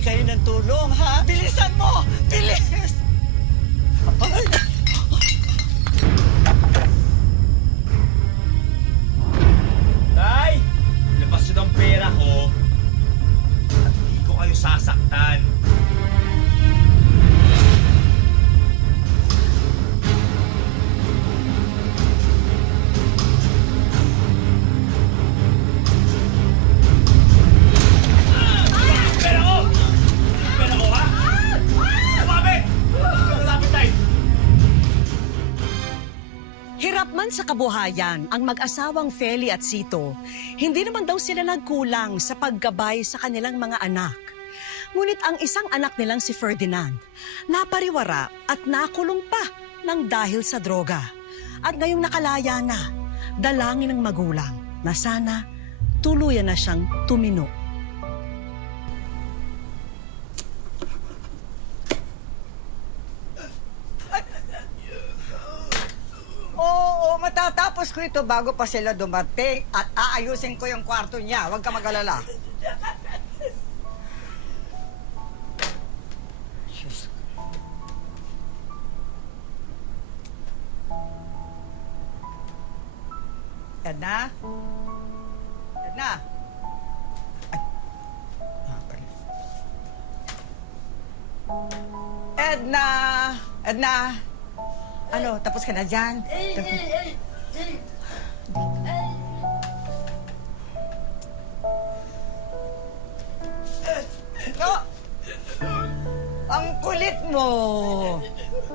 Humingi kayo ng tulong, ha? Bilisan mo! Bilis! Ay! Tay! Labas yun ang pera ko. At hindi ko kayo sasaktan. Pera ko! Pera ko, ha? Lumapit! Lumapit, tay! Hirap man sa kabuhayan ang mag-asawang Feli at Sito, hindi naman daw sila nagkulang sa paggabay sa kanilang mga anak. Ngunit ang isang anak nilang si Ferdinand, napariwara at nakulong pa ng dahil sa droga. At ngayong nakalaya na, dalangin ng magulang na sana tuluyan na siyang tumino. Oo, matatapos ko ito bago pa sila dumating at aayusin ko yung kwarto niya. Huwag ka mag-alala. Diyos ko. Edna? Edna? Ay. Ah, pala. Edna! Edna! Ano, tapos ka na dyan? No! Ang kulit mo!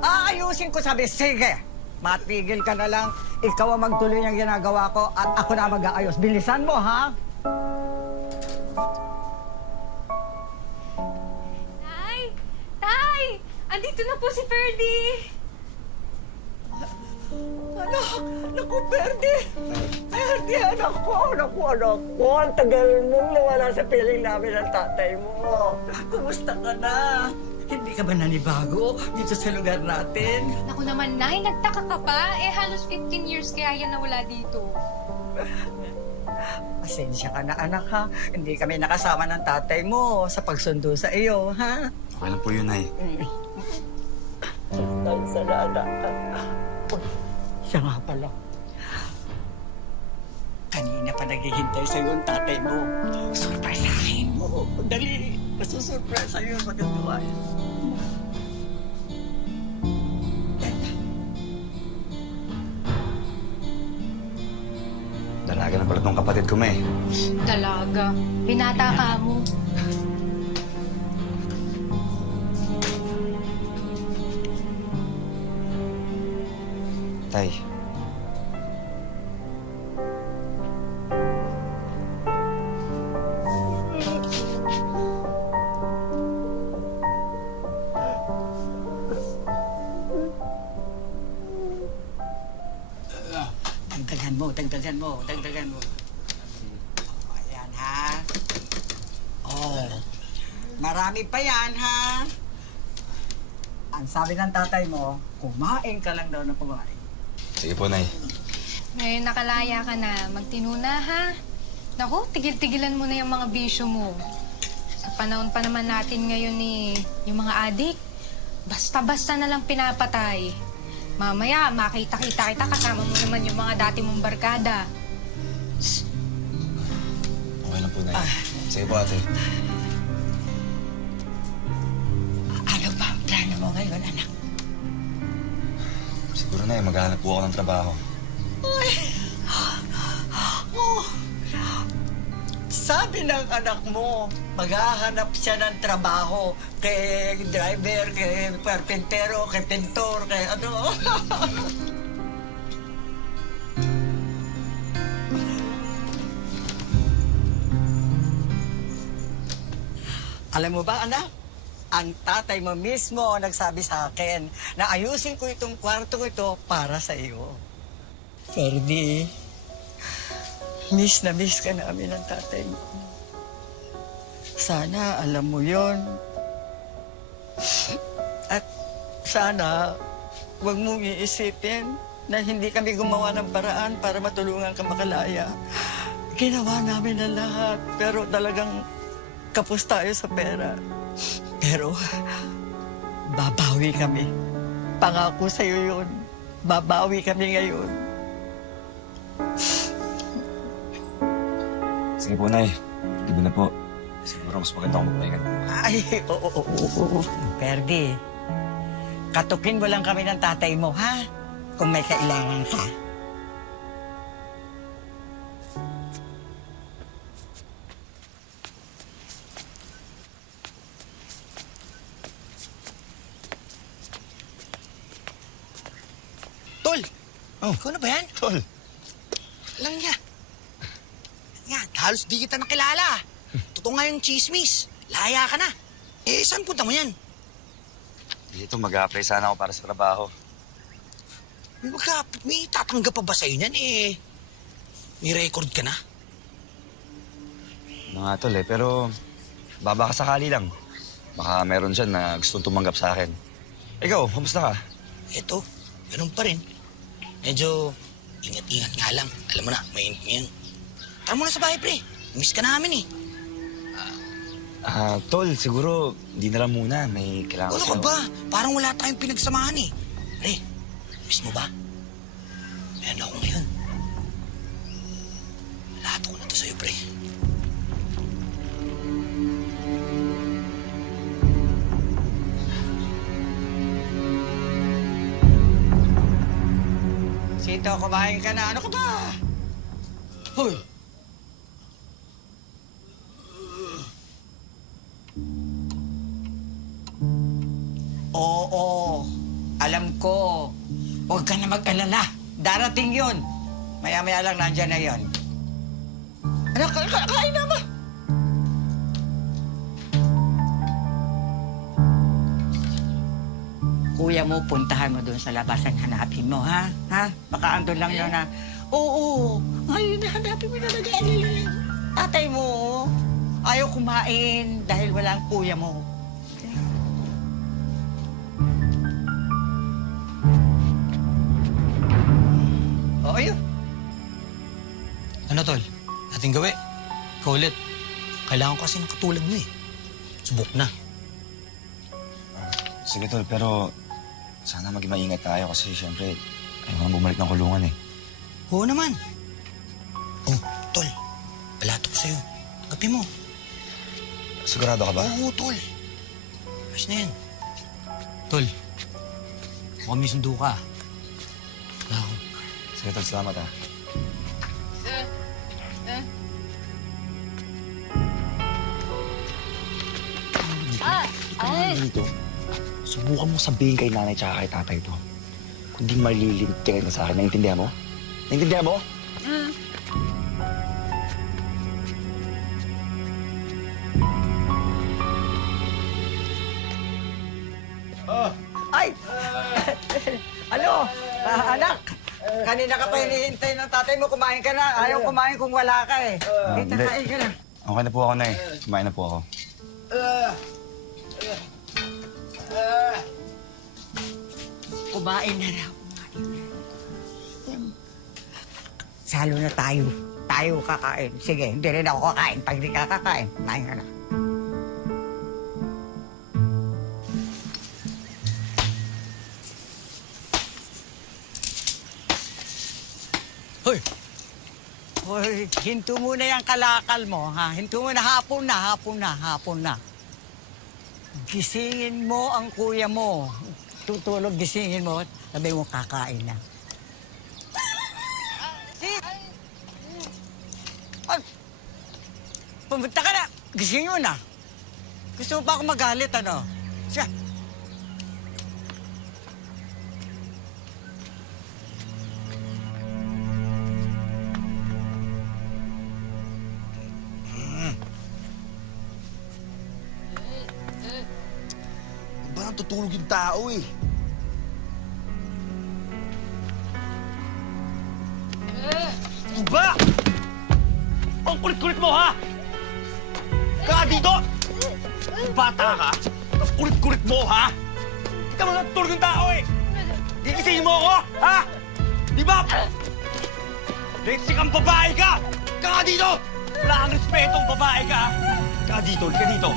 Aayusin ko sabi, sige! Matigil ka na lang. Ikaw ang magtuloy ng ginagawa ko at ako na mag-aayos. Bilisan mo, ha? Tay! Tay! Andito na po si Ferdy! Anak! Naku, Perdi! Perdi, anak ko! Naku, anak ko! Ang tagal mong nawala sa piling namin ng tatay mo. Kumusta ka na? Hindi ka ba nanibago dito sa lugar natin? Naku naman, Nay, nagtaka ka pa? Eh, halos 15 years kaya yan nawala dito. Pasensya ka na, anak, ha? Hindi kami nakasama ng tatay mo sa pagsundo sa iyo, ha? Okay lang po yun, Nay. Ay, salada. Uy, siya nga pala. Kanina pa naghihintay sa'yo ang tatay mo. Surpresahin mo. Dali, masusurpresa sa'yo. Matutuwa yan. Dalaga na pala tong kapatid ko, May. Dalaga. Binata ka mo. Tay. Dagdagan mo, dagdagan mo, dagdagan mo. Ayan, ha? Oh, marami pa yan, ha? Ang sabi ng tatay mo, kumain ka lang daw na kumain. Sige po, Nay. Ngayon nakalaya ka na, magtinuna ha. Naku, tigil-tigilan mo na yung mga bisyo mo. Sa panahon pa naman natin ngayon yung mga adik, basta-basta na lang pinapatay. Mamaya, makita-kita kita, kasama mo naman yung mga dati mong barkada. Okay lang po, Nay. Sige po, ate. Ano ba ang plano mo ngayon, anak? Siguro, Nay, maghahanap po ako ng trabaho. Oh, sabi ng anak mo, maghahanap siya ng trabaho kay driver, kay perpentero, kay pintor, kay ano. Alam mo ba, anak? Ang tatay mo mismo ang nagsabi sa akin na ayusin ko itong kwarto ito para sa iyo. Ferdy, miss na miss ka namin ng tatay mo. Sana alam mo yon. At sana huwag mong iisipin na hindi kami gumawa ng paraan para matulungan ka makalaya. Ginawa namin ang lahat, pero talagang kapos tayo sa pera. Pero, babawi kami. Pangako sa'yo yun. Babawi kami ngayon. Sige po, Nay. Gabi na po. Siguro mas maganda kung magpahinga na po. Ay, oo. Ferdy, katukin mo lang kami ng tatay mo, ha? Kung may kailangan ka. Tol! Oh. Ikaw na ba yan? Tol! Lang niya. Nga, halos di kita nakilala. Totoo nga yung chismis. Laya ka na. Eh, saan punta mo yan? Dito, mag-a-apply sana ako para sa trabaho. May tatanggap pa ba sa'yo niyan? Eh, may record ka na? Mga tol pero baba ka sakali lang. Baka meron dyan na gustong tumanggap sa akin. Ikaw, kamusta ka? Eto, ganun pa rin. Medyo ingat-ingat nga lang. Alam mo na, mainit ngayon. Tara muna sa bahay, pre. Miss ka namin eh. Tol, siguro di na lang muna. May kailangan Ano ka ba? Parang wala tayong pinagsamahan eh. Pre, miss mo ba? Meron ako ngayon. Lahat ko na to sa'yo, pre. Sito, kumain ka na. Ano ka ba? Hoy! Oo, alam ko. Huwag ka na mag-alala. Darating yun. Maya-maya lang nandyan na yun. Ano, kain na ba? Kuya mo, puntahan mo doon sa labasan, hanapin mo, ha? Ha? Baka andun lang yun na, oo, ngayon na hanapin mo na nag-aalala yung tatay mo. Ayaw kumain dahil wala ang kuya mo. Oo, yun. Ano, tol? Ating gawi. Ikaw ulit. Kailangan ko kasi ng katulad mo eh. Subok na. Sige, tol, pero sana maging maingat tayo kasi siyempre ayaw nang bumalik ng kulungan eh. Oo naman. Oh, tol. Balato ko sa'yo. Tanggapin mo. Sigurado ka ba? Oo, tol. Ayos na yan. Tol, mukhang may sundo ka. Wala ako. Sige, tol, salamat ah. Dito, subukan mo sabihin kay nanay tsaka kay tatay to. Kung di malilintikan ka sa akin, naiintindihan mo? Naiintindihan mo? Ay! Ano? Anak, kanina ka pa hinihintay ng tatay mo. Kumain ka na. Ayaw kumain kung wala ka eh. Dito, hindi. kain ka na. Okay na po ako, Nay. Kumain na po ako. Kumain na raw. Salo na tayo. Tayo kakain. Sige, hindi rin ako kakain. Pag hindi ka kakain, kumain ka na. Hoy! Hoy, hinto muna yung kalakal mo, ha? Hinto muna, hapon na. Gisingin mo ang kuya mo. Tutulog, gisingin mo, sabi mo kakain na. Ay, pumunta ka na. Gisingin mo na. Gusto mo pa ako magalit, ano? Siya. Ba, tutulog yung tao eh. Ba? Ang kulit-kulit mo, ha? Ka dito! Bata ka? Ang kulit-kulit mo, ha? Kita mo natutulog yung tao, eh! Gigisingin mo ako, ha? Di ba? Lexi kang babae ka! Ka dito! Wala kang respetong babae ka, ha? Ka dito, ka dito.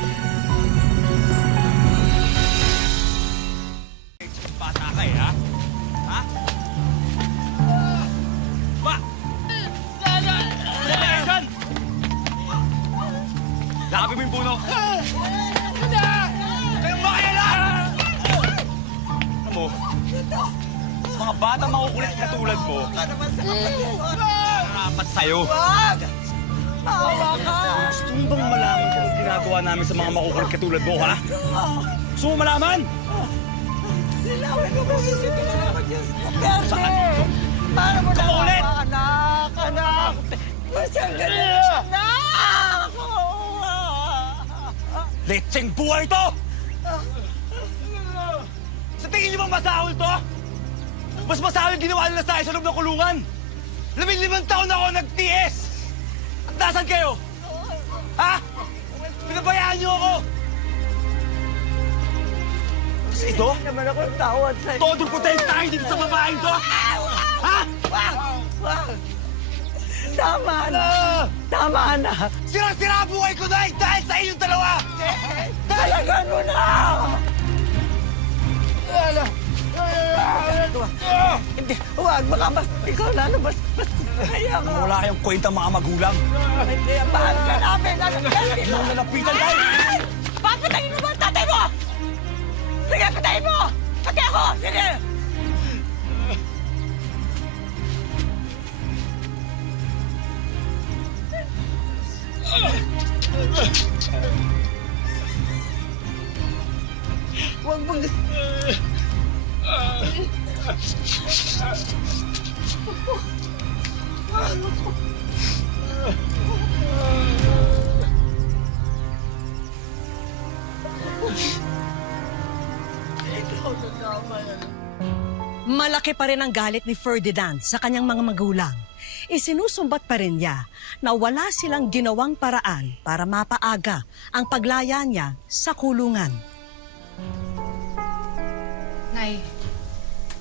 mo, mga bata makukulit katulad mo, karapat sa'yo. Wag! Maawa ka! Gusto mo bang malaman kung anong ginagawa namin sa mga makukulit katulad mo, ha? Gusto mo malaman? Linawin ko kung isipin na ako, Diyos ko. Berde! Paano mo Come on, ulit! nalawa, anak? Anak! Masyang ganun, anak! Letseng buhay to! Sa tingin niyo bang masahol to? Mas masahol yung ginawa nila sa akin sa loob ng kulungan. 15 taon ako nag-TS! At nasan kayo? Ha? Pinabayaan niyo ako! Kasi ito? Hindi naman ako tawad sa'yo. Todo potente tayo dito sa babaeng to! Ha? Wag! Wag! Tama na! Tama na! Sira-sira ang buhay ko dahil sa inyong dalawa! Talagan mo na! Hindi, huwag, baka mas ikaw lalo mas kaya mo. Wala kayong kwenta mga magulang. Kaya mahal ka namin, anak ka Hindi mo nalapitan dahil... Papatayin mo ba ang tatay mo? Sige, patayin mo! Pati ako! Sige! Huwag mong... Malaki pa rin ang galit ni Ferdinand sa kanyang mga magulang. Isinusumbat pa rin niya na wala silang ginawang paraan para mapaaga ang paglaya niya sa kulungan. Nay,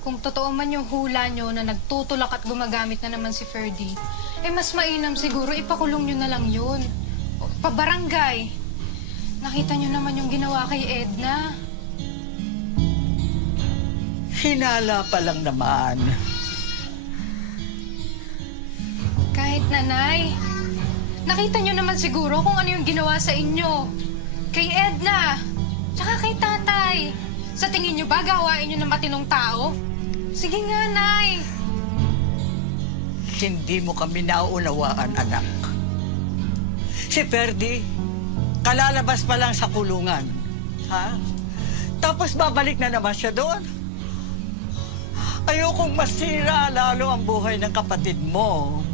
kung totoo man yung hula nyo na nagtutulak at gumagamit na naman si Ferdy, eh mas mainam siguro ipakulong nyo na lang yun. O, pabarangay. Nakita nyo naman yung ginawa kay Edna. Hinala pa lang naman. Kahit nanay, nakita nyo naman siguro kung ano yung ginawa sa inyo. Kay Edna, tsaka kay tatay. Sa tingin nyo ba gawain nyo ng matinong tao? Sige nga, nay. Hindi mo kami nauunawaan, anak. Si Ferdy, kalalabas pa lang sa kulungan. Ha? Tapos babalik na naman siya doon. Ayokong masira lalo ang buhay ng kapatid mo.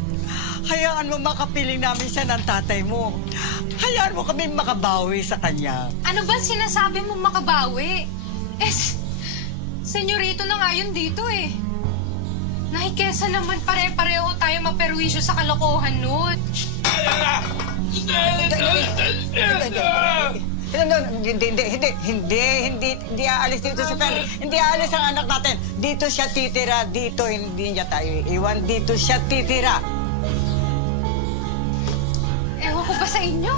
Hayaan mo makapiling namin siya ng tatay mo. Hayaan mo kami makabawi sa kanya. Ano ba sinasabi mo makabawi? Senyorito na nga yun dito eh. Nakikesa naman pare-pareho tayo maperwisyo sa kalokohan nun. Hindi aalis dito si Ferdy. Hindi aalis ang anak natin. Dito siya titira. Dito hindi niya tayo iiwan. Dito siya titira. Ewan ko ba sa inyo?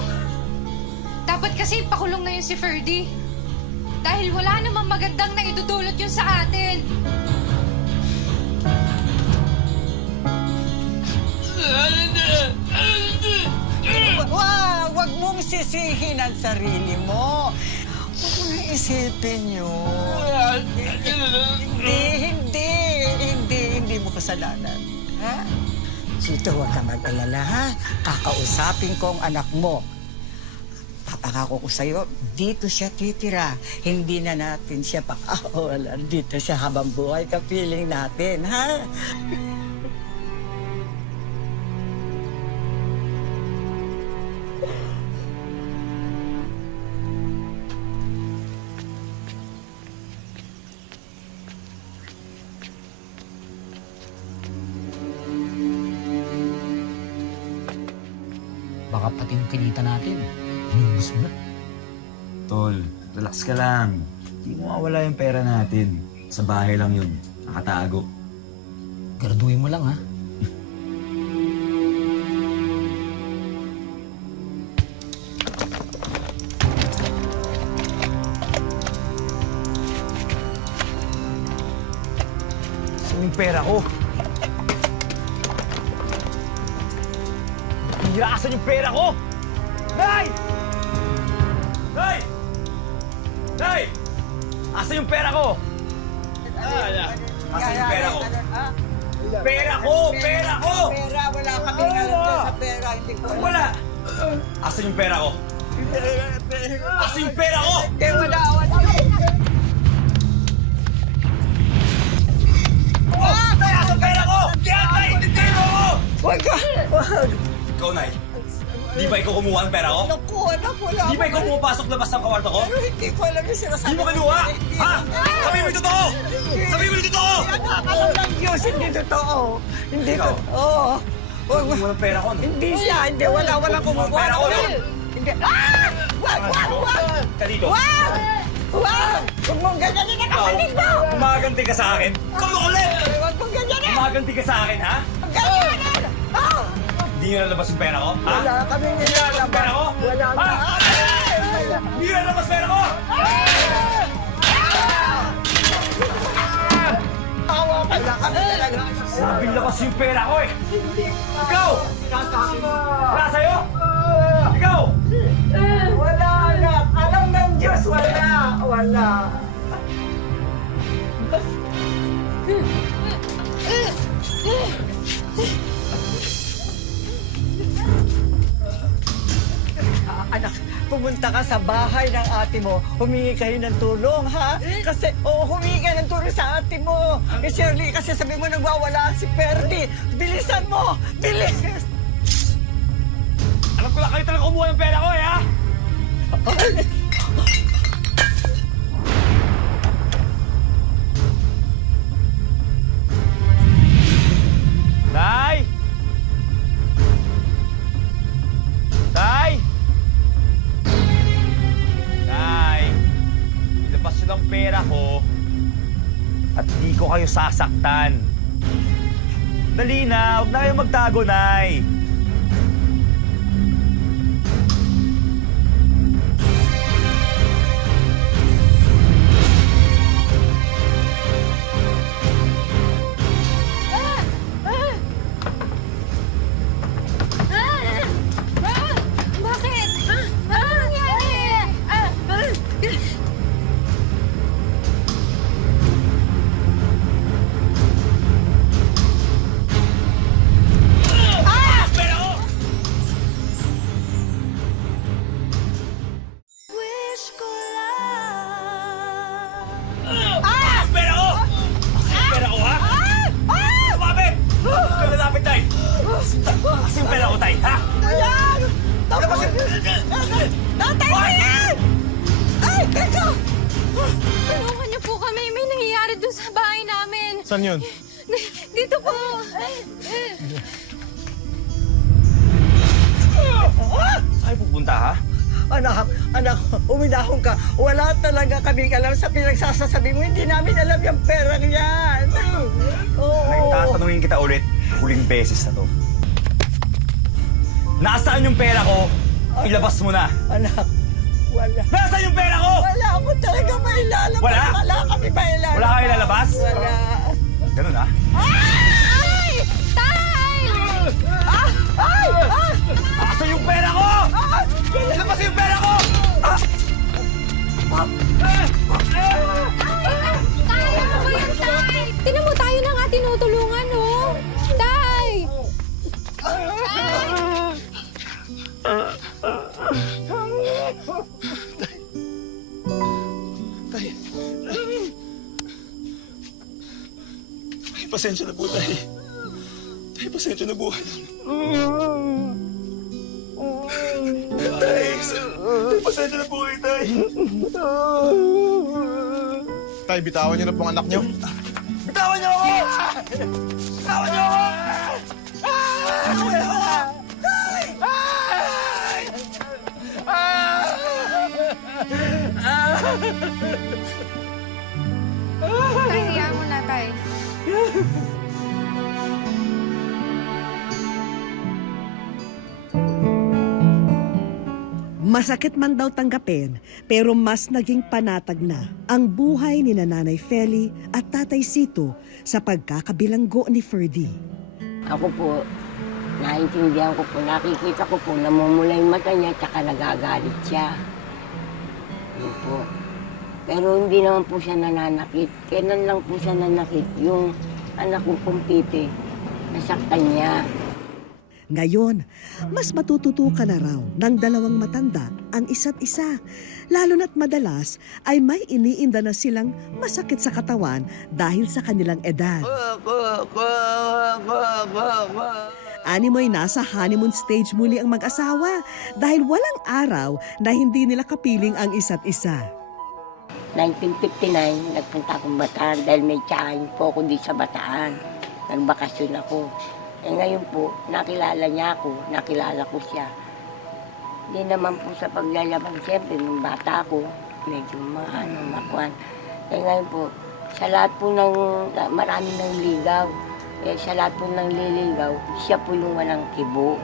Dapat kasi pakulong na yun si Ferdy. Dahil wala namang magandang na idudulot yun sa atin. Wag mong sisihin ang sarili mo. Huwag mo nang isipin yun. Hindi mo kasalanan. Ha? Sito, huwag ka mag-alala, ha? Kakausapin ko ang anak mo. Papangako ko sa'yo, dito siya titira. Hindi na natin siya pakawalan. Dito siya habang buhay, kapiling natin, ha? Baka pati yung kinita natin, inubos mo na. Tol, relax ka lang. Hindi mo mawala yung pera natin. Sa bahay lang yun. Nakatago. Graduhin mo lang, ha? Saan yung pera ko? Asan yung pera ko? Nay! Nay! Nay! Asan yung pera ko? Pera ko! Pera ko! Pera, wala kaming alam dyan sa pera. Hindi ko alam. Wala! Asan yung pera ko? Asan yung pera ko? Hindi, wala. Oh! Tay, asan yung pera ko? Kaya tay, intindihin mo ako! Wag ka! Wag! Ikaw, Nay. Di ba ikaw kumuha ng pera ko? Naku, anak, wala. Di ba ikaw pumapasok-labas ng kawarto ko? Pero hindi ko alam yung sinasabi. Di mo kinuha? Ha? Sabihin mo yung totoo! Sabihin mo yung totoo! Alam ng Diyos, hindi totoo. Hindi Ikaw? totoo. Wag, Kumuha ng pera ko, no? hindi siya, hindi, wala kumukuha. Pera ko, no? Hindi. Ah! Wag! Ka dito. Wag! Wag! Huwag mong ganyanin ang kapatid mo! Umaganti ka sa akin? Ikaw ulit! Huwag mong ganyanin! Umaganti ka sa akin, ha? Ganyanin! Ah! Hindi nyo nalabas yung pera ko? Ha? Wala kami Hindi nyo nalabas yung pera ko? Wala Ha? na. Hindi nyo nalabas pera ko? Awa ka na kami talaga. Sabing labas yung pera ko eh! Ikaw! Wala sa'yo? Ikaw! Wala na. Alam ng Diyos, wala. Wala. Anak, pumunta ka sa bahay ng ate mo, humingi kayo ng tulong, ha? Kasi, humingi ka ng tulong sa ate mo. Eh, Shirley, kasi sabi mo nagwawala si Perdi. Bilisan mo! Bilis! Alam ko lang kayo talaga kumuha ng pera ko eh, ha? Tay! Tay! Tay! Ilabas nyo ng pera ko at di ko kayo sasaktan. Dali na, huwag na kayo magtago, Nay. Bakit? Ano nangyari? Pera ko! Pera ko! Pera ko, ha? Lumapit! Huwag ka lalapit, Tay! Kasi yung pera ko, Tay, ha? Ayan! Labas yung... Tatay mo yan! Ay, teka! Tulungan niyo po kami. May nangyayari doon sa bahay namin. Saan yun? Dito po. Saan pupunta, ha? Anak, uminahon ka. Wala talaga kaming alam sa pinagsasasabi mo. Hindi namin alam yung perang yan. Oo. Tatanungin kita ulit, huling beses na to. Nasaan yung pera ko? Ilabas mo na. Anak, wala. Nasaan yung pera ko? Wala ako talaga mailalabas. Wala? Wala kami mailalabas. Wala kayo ilalabas? Wala. Ganun, ha? Ay! Tay! Nasaan yung pera ko? Ilabas yung pera ko! Tay, ano ba yan, Tay? Tinan mo, tayo na nga tinutulungan, oh. Tay! Tay, pasensya na po, Tay. Tay, pasensya na po. Tay, pasensya na po kayo, Tay. Tay, bitawan niyo na pong anak niyo. Bitawan niyo ako! Bitawan niyo ako! Bitawan niyo ako! Tay, hayaan mo na, Tay. Masakit man daw tanggapin, pero mas naging panatag na ang buhay ni Nanay Feli at Tatay Sito sa pagkakabilanggo ni Ferdy. Ako po, naiintindihan ko po, nakikita ko po, namumula yung mata niya, tsaka nagagalit siya. Yun po. Pero hindi naman po siya nananakit. Kailan lang po siya nanakit, yung anak ko pong pipi, nasaktan niya. Ngayon, mas matututukan na raw ng dalawang matanda ang isa't isa. Lalo na't madalas ay may iniinda na silang masakit sa katawan dahil sa kanilang edad. Animoy nasa honeymoon stage muli ang mag-asawa dahil walang araw na hindi nila kapiling ang isa't isa. 1959, nagpunta akong Bataan dahil may tiyahin po ako di sa Bataan. Nagbakasyon ako. Ngayon po, nakilala niya ako, nakilala ko siya. Hindi naman po sa pagyayabang, siyempre, nung bata ako, medyo makuhan. Ngayon po, sa lahat po ng, marami ng ligaw. Sa lahat po ng liligaw, siya po yung walang kibo.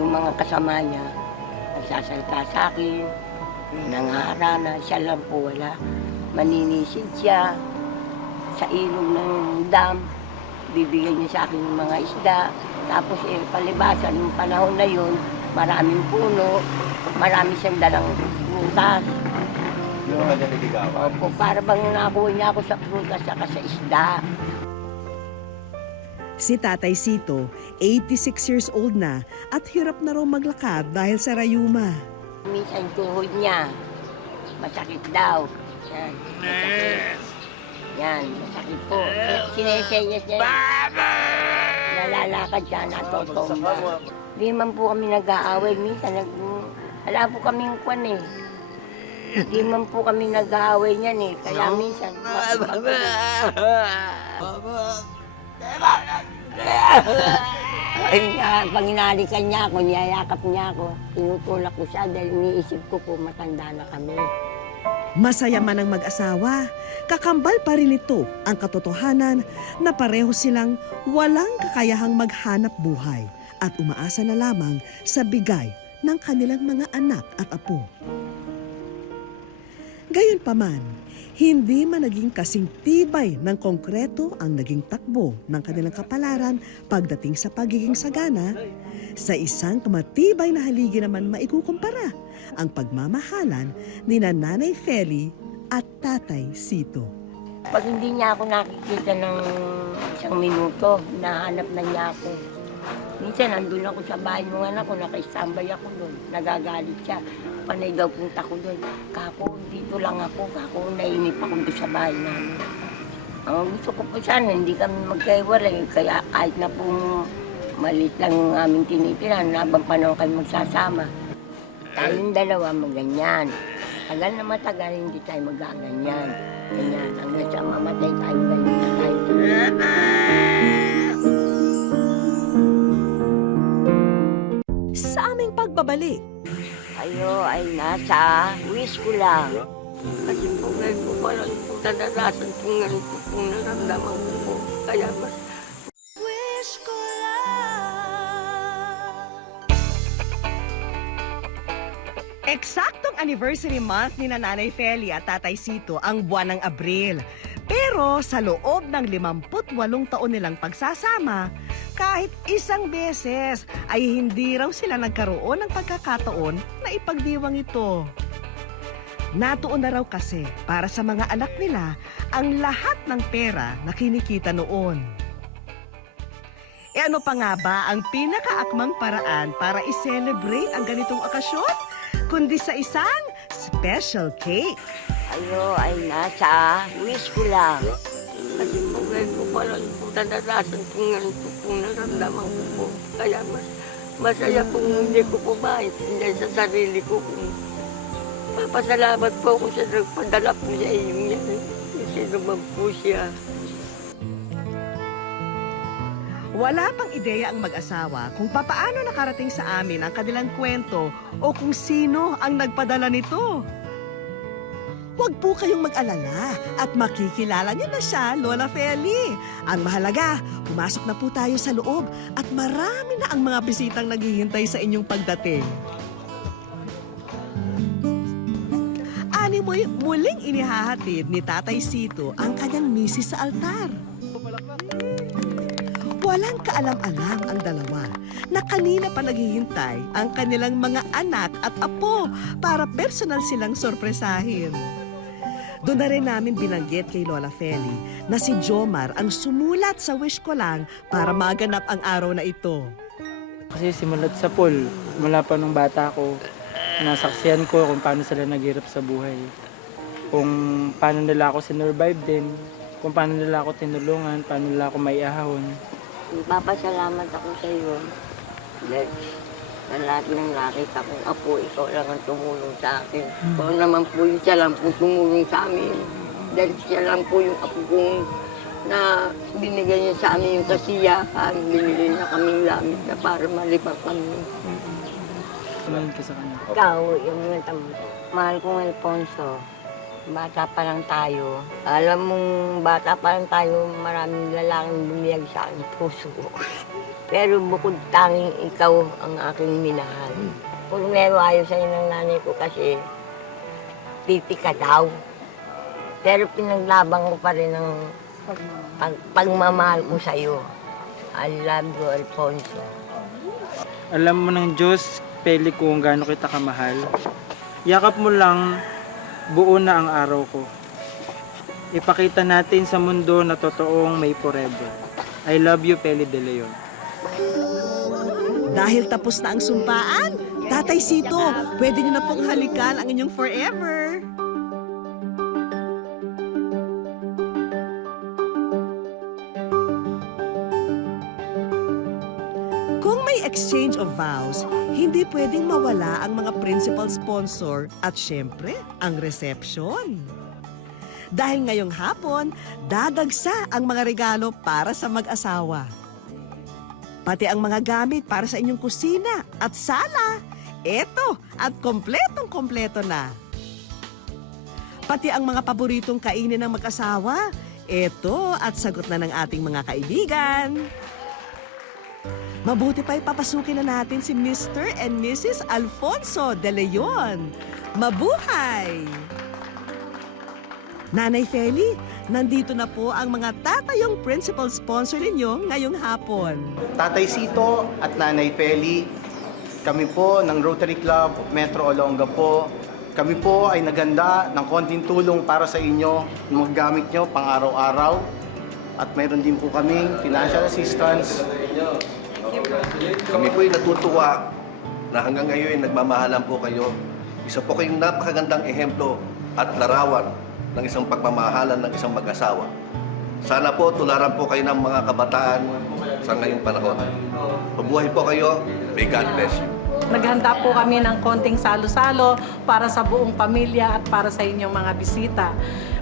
Yung mga kasama niya, nagsasalita sa akin, nangaharana, siya lang po wala. Maninisid siya sa ilog ng dam. Bibigyan niya sa akin ng mga isda. Tapos palibasan, nung panahon na yun, maraming puno, marami siyang dalang prutas. Yung mga naliligawan. Opo, para bang nakuha niya ako sa prutas at sa isda. Si Tatay Sito, 86 years old na at hirap na raw maglakad dahil sa rayuma. Minsan tuhod niya, masakit daw. Yan, masakit. Yan, masakit po. Sinesenyas niya. Nalalakad siya, natotomba. Di man po kami nag-aaway. Minsan, wala po kaming kwan eh. Di man po kami nag-aaway niyan eh. Kaya minsan, pag inalikan niya ako, niyayakap niya ako, tinutulak ko siya dahil iniisip ko po matanda na kami. Masaya man ang mag-asawa, kakambal pa rin ito ang katotohanan na pareho silang walang kakayahang maghanap buhay at umaasa na lamang sa bigay ng kanilang mga anak at apo. Gayunpaman, hindi man naging kasing tibay ng konkreto ang naging takbo ng kanilang kapalaran pagdating sa pagiging sagana, sa isang matibay na haligi naman maikukumpara ang pagmamahalan ni Nanay Feli at Tatay Sito. Pag hindi niya ako nakikita ng isang minuto, nahanap na niya ako. Minsan nandun ako sa bahay ng anak ko, naka-standby ako doon, nagagalit siya. Panay daw punta ko doon. Kako, dito lang ako, kako, nainip ako doon sa bahay namin. Ang gusto ko po sana, hindi kami magkaiwalay, kaya kahit na pong malit lang ang aming tinitiran, habang panahon kami magsasama. Tayong dalawa maganyan. Tagal na matagal, hindi tayo magaganyan. Ganyan, hanggang sa mamatay tayo, ganyan na tayo. Sa aming pagbabalik, Ayo ay nasa wish ko lang. Kasi po ngayon po parang nadarasan po ngayon po pong naramdaman ko po. Kaya mas eksaktong anniversary month ni Nanay Feli at Tatay Sito ang buwan ng Abril. Pero sa loob ng 58 taon nilang pagsasama, kahit isang beses ay hindi raw sila nagkaroon ng pagkakataon na ipagdiwang ito. Natuon na raw kasi para sa mga anak nila ang lahat ng pera na kinikita noon. E ano pa nga ba ang pinakaakmang paraan para i-celebrate ang ganitong okasyon? Kundi sa isang special cake. ayo ay nasa wish ko lang. Kasi po ngayon po parang nadarasan po ngayon po pong naramdaman ko po. Kaya mas masaya po hindi ko po maintindihan sa sarili ko. Papasalamat po ako sa nagpadala po sa inyong yan. Kasi naman po siya. Wala pang ideya ang mag-asawa kung papaano nakarating sa amin ang kanilang kwento o kung sino ang nagpadala nito. Huwag po kayong mag-alala at makikilala niyo na siya, Lola Feli. Ang mahalaga, pumasok na po tayo sa loob at marami na ang mga bisitang naghihintay sa inyong pagdating. Animoy muling inihahatid ni Tatay Sito ang kanyang misis sa altar. Walang kaalam-alam ang dalawa na kanina pa naghihintay ang kanilang mga anak at apo para personal silang sorpresahin. Doon na rin namin binanggit kay Lola Feli na si Jomar ang sumulat sa wish ko lang para maganap ang araw na ito. Kasi simulat sa pool, mula pa nung bata ko, nasaksihan ko kung paano sila naghirap sa buhay. Kung paano nila ako sinurvive din, kung paano nila ako tinulungan, paano nila ako maiahon. Papasalamat ako sa iyo. Dahil sa lahat ng nakita kong apo, ikaw lang ang tumulong sa akin. Ikaw naman po yung siya lang po tumulong sa amin. Dahil siya lang po yung apo kong na binigay niya sa amin yung kasiyahan. Binili na kaming lamit na para malibang kami. Tumingin ka sa kanya. Ikaw, yung mahal kong Alfonso, bata pa lang tayo. Alam mong bata pa lang tayo, maraming lalaking bumiyag sa aking puso. Pero bukod tanging ikaw ang aking minahal. Kung meron ayaw sa'yo ng nanay ko kasi pipi ka daw. Pero pinaglaban ko pa rin ang pagmamahal ko sa'yo. I love you, Alfonso. Alam mo ng Diyos, Feli, kung gaano kita kamahal. Yakap mo lang, buo na ang araw ko. Ipakita natin sa mundo na totoong may forever. I love you, Feli De Leon. Dahil tapos na ang sumpaan, Tatay Sito, pwede niyo na pong halikan ang inyong forever. Kung may exchange of vows, hindi pwedeng mawala ang mga principal sponsor at syempre, ang reception. Dahil ngayong hapon, dadagsa ang mga regalo para sa mag-asawa. Pati ang mga gamit para sa inyong kusina at sala. Eto, at kompletong-kompleto na. Pati ang mga paboritong kainin ng mag-asawa. Eto, at sagot na ng ating mga kaibigan. Mabuti pa'y papasukin na natin si Mr. and Mrs. Alfonso De Leon. Mabuhay! Nanay Feli, nandito na po ang mga tatayong principal sponsor ninyo ngayong hapon. Tatay Sito at Nanay Feli, kami po ng Rotary Club of Metro Olonga po. Kami po ay naganda ng konting tulong para sa inyo, ng mga gamit nyo pang araw-araw. At mayroon din po kaming financial assistance. Kami po'y natutuwa na hanggang ngayon nagmamahalan po kayo. Isa po kayong napakagandang ehemplo at larawan ng isang pagmamahalan ng isang mag-asawa. Sana po tularan po kayo ng mga kabataan sa ngayong panahon. Mabuhay po kayo. May God bless you. Naghanda po kami ng konting salo-salo para sa buong pamilya at para sa inyong mga bisita.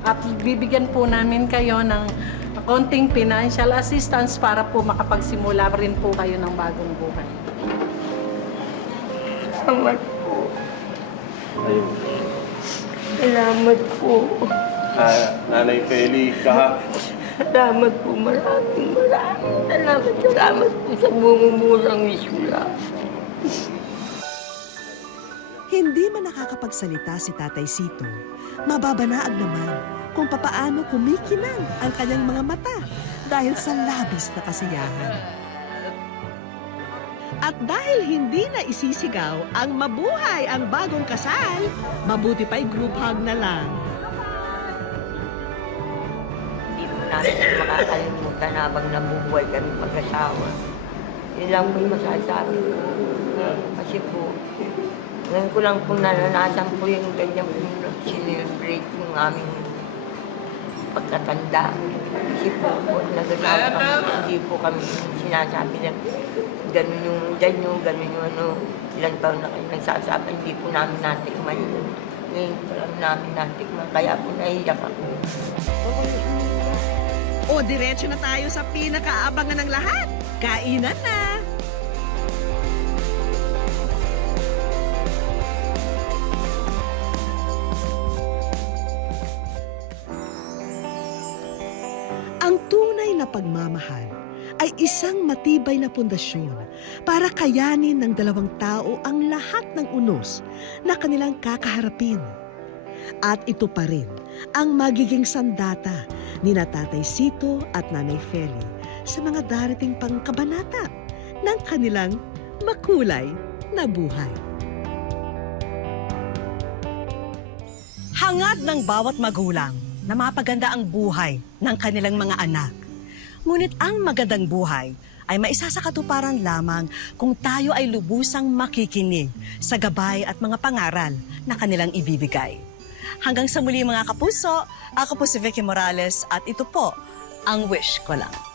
At bibigyan po namin kayo ng konting financial assistance para po makapagsimula rin po kayo ng bagong buhay. Salamat po. Salamat po. Nanay Feli, Salamat po. Maraming salamat po sa bumumurang wisula. Hindi man nakakapagsalita si Tatay Sito, mababanaag naman kung papaano kumikinang ang kanyang mga mata dahil sa labis na kasiyahan. At dahil hindi na isisigaw ang mabuhay ang bagong kasal, mabuti pa'y group hug na lang. Hindi po namin makakalimutan habang nabubuhay kami mag-asawa. Yun lang po yung masasabi ko. Kasi po, ngayon ko lang po naranasan po yung ganyan po sinelebrate yung aming pagkatanda. Kasi po, nag-asawa kami, hindi po kami sinasabi na ganun yung ganyan, ganun yung ano, ilang taon na kayo nagsasabi, hindi po namin natikman yun. Ngayon po lang namin natikman, kaya po naiyak ako. O diretso na tayo sa pinakaabangan ng lahat. Kainan na! Ang tunay na pagmamahal ay isang matibay na pundasyon para kayanin ng dalawang tao ang lahat ng unos na kanilang kakaharapin. At ito pa rin ang magiging sandata ni Tatay Sito at Nanay Feli sa mga darating pang kabanata ng kanilang makulay na buhay. Hangad ng bawat magulang na mapaganda ang buhay ng kanilang mga anak. Ngunit ang magandang buhay ay maisasakatuparan lamang kung tayo ay lubusang makikinig sa gabay at mga pangaral na kanilang ibibigay. Hanggang sa muli mga kapuso, ako po si Vicky Morales at ito po ang Wish Ko Lang.